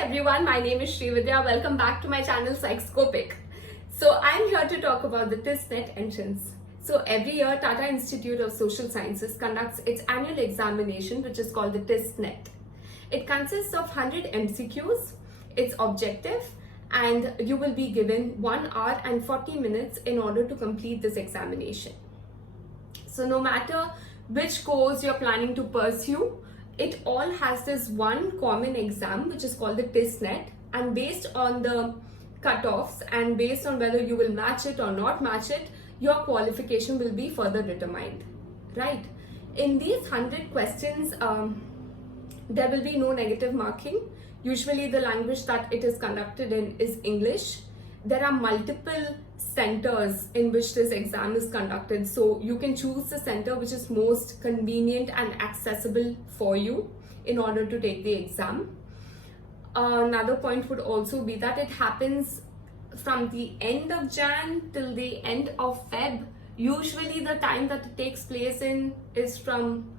everyone, my name is Srividya. Welcome back to my channel Psychoscopic. So I'm here to talk about the TISSNET entrance. So every year Tata Institute of Social Sciences conducts its annual examination, which is called the TISSNET. It consists of 100 MCQs, it's objective, and you will be given 1 hour and 40 minutes in order to complete this examination. So no matter which course you're planning to pursue, it all has this one common exam which is called the TISSNET, and based on the cutoffs and based on whether you will match it or not match it, your qualification will be further determined, right? In these 100 questions, there will be no negative marking. Usually the language that it is conducted in is English. There are multiple centers in which this exam is conducted, so you can choose the center which is most convenient and accessible for you in order to take the exam. Another point would also be that it happens from the end of Jan till the end of Feb. Usually the time that it takes place in is from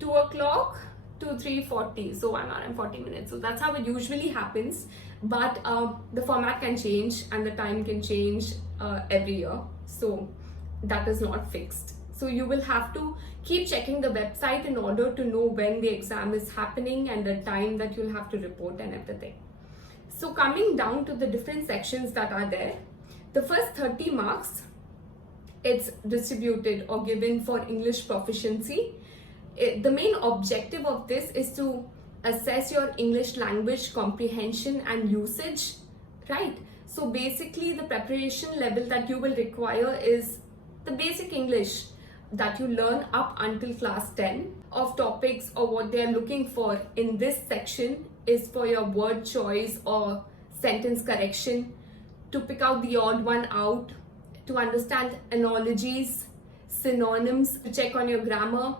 2 o'clock to 3:40, so 1 hour and 40 minutes. So that's how it usually happens, but the format can change and the time can change every year, so that is not fixed. So you will have to keep checking the website in order to know when the exam is happening and the time that you'll have to report and everything. So coming down to the different sections that are there, the first 30 marks, it's distributed or given for English proficiency. The main objective of this is to assess your English language comprehension and usage, right? So basically the preparation level that you will require is the basic English that you learn up until class 10 of topics, or what they are looking for in this section is for your word choice or sentence correction, to pick out the odd one out, to understand analogies, synonyms, to check on your grammar,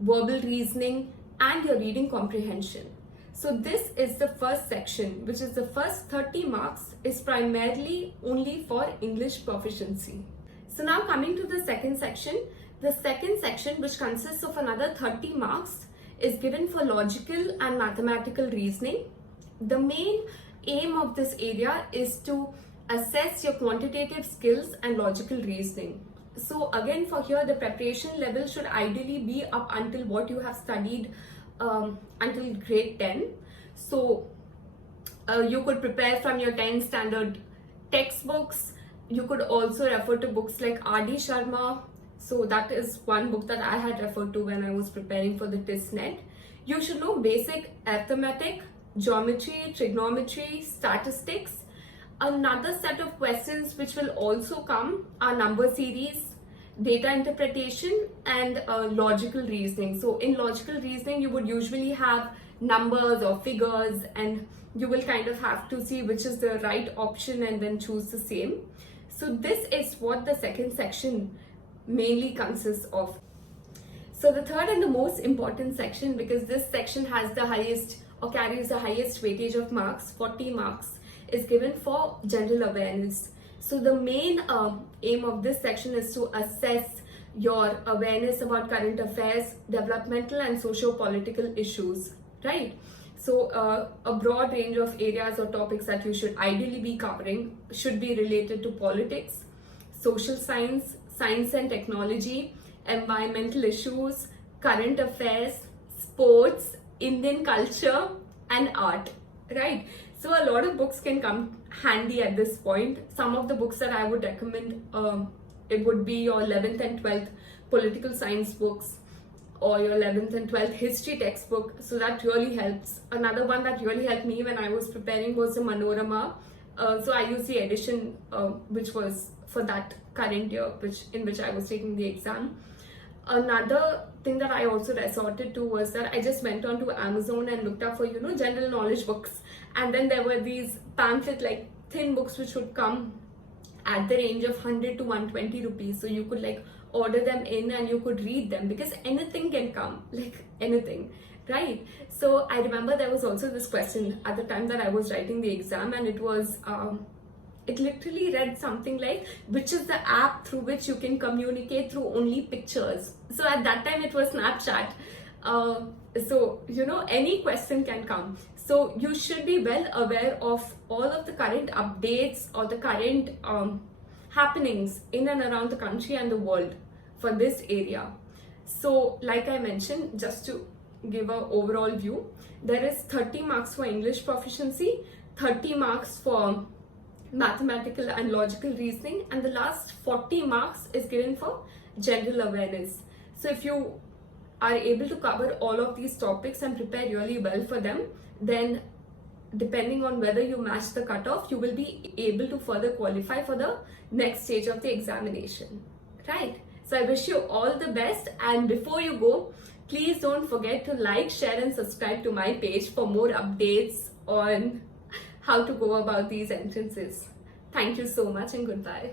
verbal reasoning, and your reading comprehension. So this is the first section, which is the first 30 marks is primarily only for English proficiency. So now coming to the second section, which consists of another 30 marks is given for logical and mathematical reasoning. The main aim of this area is to assess your quantitative skills and logical reasoning. So again, for here, the preparation level should ideally be up until what you have studied until grade 10. So you could prepare from your 10th standard textbooks. You could also refer to books like R.D. Sharma. So that is one book that I had referred to when I was preparing for the TISSNET. You should know basic arithmetic, geometry, trigonometry, statistics. Another set of questions which will also come are number series, data interpretation, and logical reasoning. So in logical reasoning, you would usually have numbers or figures, and you will kind of have to see which is the right option and then choose the same. So this is what the second section mainly consists of. So the third and the most important section, because this section has the highest or carries the highest weightage of marks, 40 marks, is given for general awareness. So the main aim of this section is to assess your awareness about current affairs, developmental and socio-political issues, right? So a broad range of areas or topics that you should ideally be covering should be related to politics, social science, science and technology, environmental issues, current affairs, sports, Indian culture, and art, right? So a lot of books can come handy at this point. Some of the books that I would recommend, it would be your 11th and 12th political science books, or your 11th and 12th history textbook. So that really helps. Another one that really helped me when I was preparing was the Manorama. So I used the edition which was for that current year, in which I was taking the exam. Another thing that I also resorted to was that I just went on to Amazon and looked up for, general knowledge books. And then there were these pamphlet, like thin books, which would come at the range of 100 to 120 rupees. So you could like order them in and you could read them, because anything can come, like anything, right? So I remember there was also this question at the time that I was writing the exam, and it was, it literally read something like, which is the app through which you can communicate through only pictures. So at that time it was Snapchat. So any question can come. So you should be well aware of all of the current updates or the current happenings in and around the country and the world for this area. So like I mentioned, just to give an overall view, there is 30 marks for English proficiency, 30 marks for mathematical and logical reasoning, and the last 40 marks is given for general awareness. So if you are able to cover all of these topics and prepare really well for them, then depending on whether you match the cutoff, you will be able to further qualify for the next stage of the examination, right? So I wish you all the best, and before you go, please don't forget to like, share and subscribe to my page for more updates on how to go about these entrances. Thank you so much and goodbye.